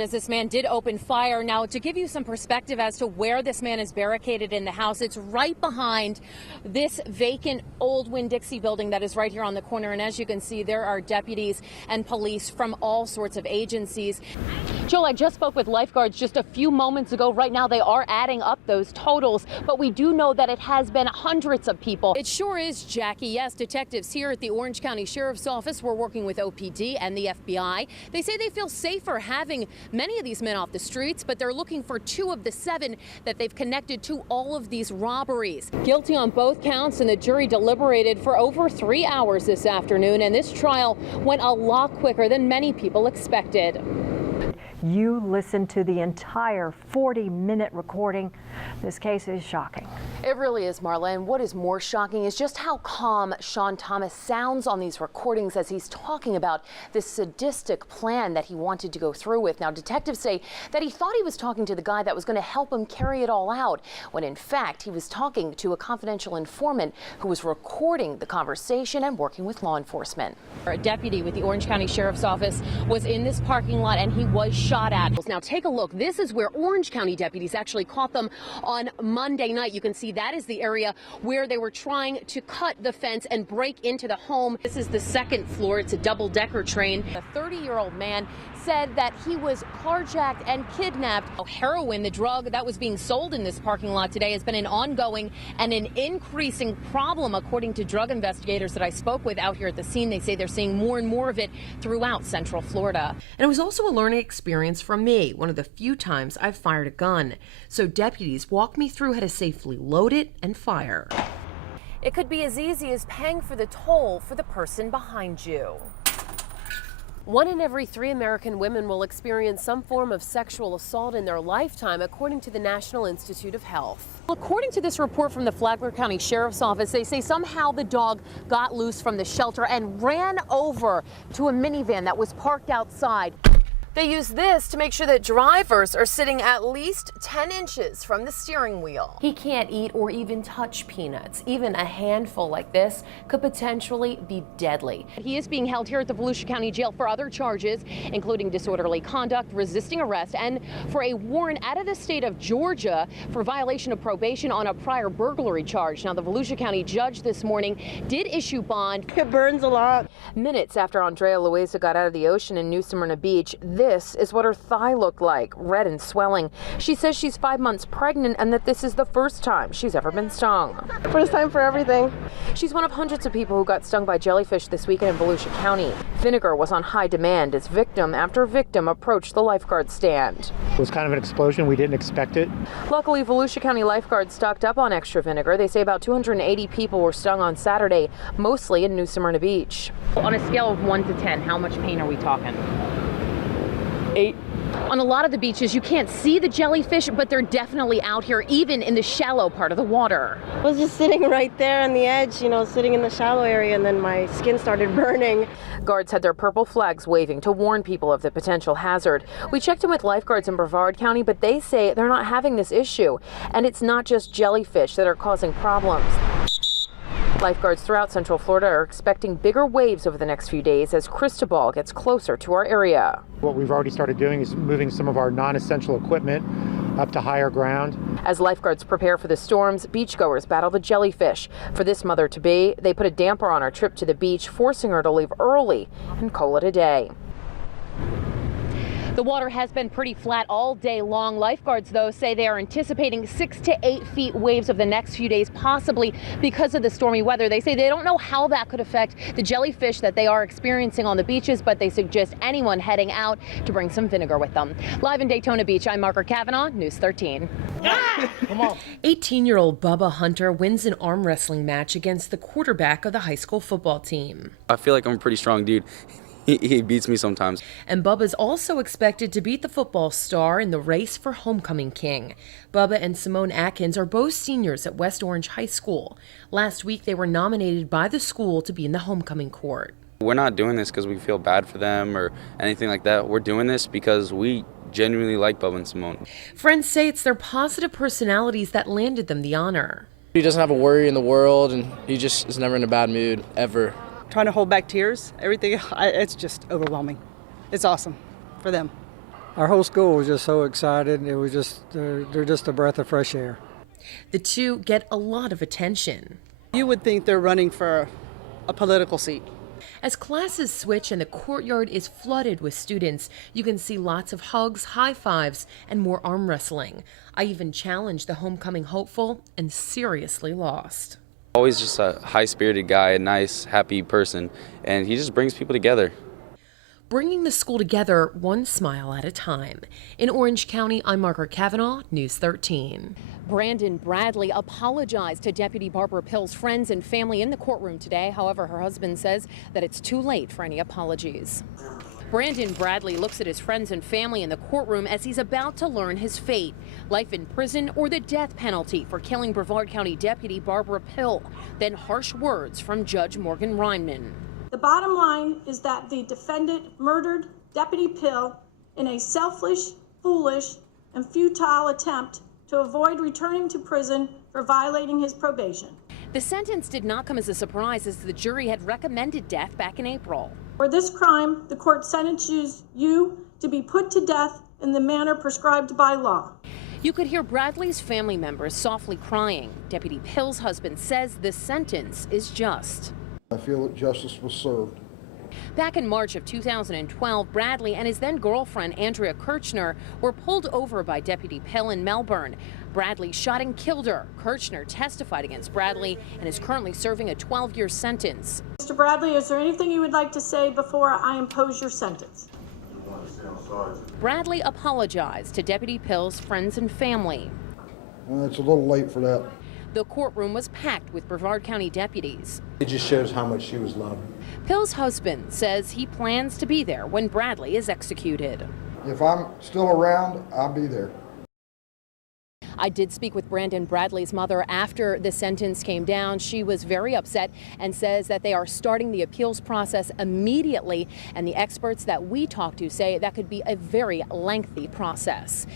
As this man did open fire. Now, to give you some perspective as to where this man is barricaded in the house, it's right behind this vacant old Winn-Dixie building that is right here on the corner. And as you can see, there are deputies and police from all sorts of agencies. Joel, I just spoke with lifeguards just a few moments ago. Right now, they are adding up those totals, but we do know that it has been hundreds of people. It sure is, Jackie. Yes, detectives here at the Orange County Sheriff's Office were working with OPD and the FBI. They say they feel safer having many of these men off the streets, but they're looking for 2 of the 7 that they've connected to all of these robberies. Guilty on both counts, and the jury deliberated for over 3 hours this afternoon, and this trial went a lot quicker than many people expected. You listened to the entire 40-minute recording. This case is shocking. It really is, Marla, and what is more shocking is just how calm Sean Thomas sounds on these recordings as he's talking about this sadistic plan that he wanted to go through with. Now, detectives say that he thought he was talking to the guy that was going to help him carry it all out, when in fact he was talking to a confidential informant who was recording the conversation and working with law enforcement. A deputy with the Orange County Sheriff's Office was in this parking lot and he was shot at. Now take a look. This is where Orange County deputies actually caught them on Monday night. You can see that is the area where they were trying to cut the fence and break into the home. This is the 2nd floor. It's a double-decker train. A 30-year-old man said that he was carjacked and kidnapped. Heroin, the drug that was being sold in this parking lot today, has been an ongoing and an increasing problem, according to drug investigators that I spoke with out here at the scene. They say they're seeing more and more of it throughout Central Florida. And it was also a learning experience for me, one of the few times I've fired a gun. So deputies walked me through how to safely load it and fire. It could be as easy as paying for the toll for the person behind you. 1 in every 3 American women will experience some form of sexual assault in their lifetime, according to the National Institute of Health. According to this report from the Flagler County Sheriff's Office, they say somehow the dog got loose from the shelter and ran over to a minivan that was parked outside. They use this to make sure that drivers are sitting at least 10 inches from the steering wheel. He can't eat or even touch peanuts. Even a handful like this could potentially be deadly. He is being held here at the Volusia County Jail for other charges, including disorderly conduct, resisting arrest, and for a warrant out of the state of Georgia for violation of probation on a prior burglary charge. Now, the Volusia County judge this morning did issue bond. It burns a lot. Minutes after Andrea Loaiza got out of the ocean in New Smyrna Beach, this is what her thigh looked like, red and swelling. She says she's 5 months pregnant and that this is the first time she's ever been stung. First time for everything. She's one of hundreds of people who got stung by jellyfish this weekend in Volusia County. Vinegar was on high demand as victim after victim approached the lifeguard stand. It was kind of an explosion. We didn't expect it. Luckily, Volusia County lifeguards stocked up on extra vinegar. They say about 280 people were stung on Saturday, mostly in New Smyrna Beach. On a scale of 1 to 10, how much pain are we talking? 8. On a lot of the beaches, you can't see the jellyfish, but they're definitely out here, even in the shallow part of the water. I was just sitting right there on the edge, sitting in the shallow area, and then my skin started burning. Guards had their purple flags waving to warn people of the potential hazard. We checked in with lifeguards in Brevard County, but they say they're not having this issue. And it's not just jellyfish that are causing problems. Lifeguards throughout Central Florida are expecting bigger waves over the next few days as Cristobal gets closer to our area. What we've already started doing is moving some of our non-essential equipment up to higher ground. As lifeguards prepare for the storms, beachgoers battle the jellyfish. For this mother-to-be, they put a damper on her trip to the beach, forcing her to leave early and call it a day. The water has been pretty flat all day long. Lifeguards, though, say they are anticipating 6 to 8 feet waves over the next few days, possibly because of the stormy weather. They say they don't know how that could affect the jellyfish that they are experiencing on the beaches, but they suggest anyone heading out to bring some vinegar with them. Live in Daytona Beach, I'm Margaret Kavanagh, News 13. Come on. 18-year-old Bubba Hunter wins an arm wrestling match against the quarterback of the high school football team. I feel like I'm a pretty strong dude. He beats me sometimes. And Bubba's also expected to beat the football star in the race for Homecoming King. Bubba and Simone Atkins are both seniors at West Orange High School. Last week, they were nominated by the school to be in the homecoming court. We're not doing this because we feel bad for them or anything like that. We're doing this because we genuinely like Bubba and Simone. Friends say it's their positive personalities that landed them the honor. He doesn't have a worry in the world, and he just is never in a bad mood, ever. Trying to hold back tears, everything, it's just overwhelming. It's awesome for them. Our whole school was just so excited. It was just, they're just a breath of fresh air. The two get a lot of attention. You would think they're running for a political seat. As classes switch and the courtyard is flooded with students, you can see lots of hugs, high fives, and more arm wrestling. I even challenged the homecoming hopeful and seriously lost. Always just a high-spirited guy, a nice, happy person, and he just brings people together. Bringing the school together one smile at a time. In Orange County, I'm Margaret Kavanagh, News 13. Brandon Bradley apologized to Deputy Barbara Pill's friends and family in the courtroom today. However, her husband says that it's too late for any apologies. Brandon Bradley looks at his friends and family in the courtroom as he's about to learn his fate. Life in prison or the death penalty for killing Brevard County Deputy Barbara Pill. Then harsh words from Judge Morgan Reinman. The bottom line is that the defendant murdered Deputy Pill in a selfish, foolish, and futile attempt to avoid returning to prison for violating his probation. The sentence did not come as a surprise, as the jury had recommended death back in April. For this crime, the court sentences you to be put to death in the manner prescribed by law. You could hear Bradley's family members softly crying. Deputy Pill's husband says the sentence is just. I feel that justice was served. Back in March of 2012, Bradley and his then girlfriend Andrea Kirchner were pulled over by Deputy Pill in Melbourne. Bradley shot and killed her. Kirchner testified against Bradley and is currently serving a 12-year sentence. Mr. Bradley, is there anything you would like to say before I impose your sentence? Bradley apologized to Deputy Pill's friends and family. It's a little late for that. The courtroom was packed with Brevard County deputies. It just shows how much she was loved. Pill's husband says he plans to be there when Bradley is executed. If I'm still around, I'll be there. I did speak with Brandon Bradley's mother after the sentence came down. She was very upset and says that they are starting the appeals process immediately. And the experts that we talked to say that could be a very lengthy process.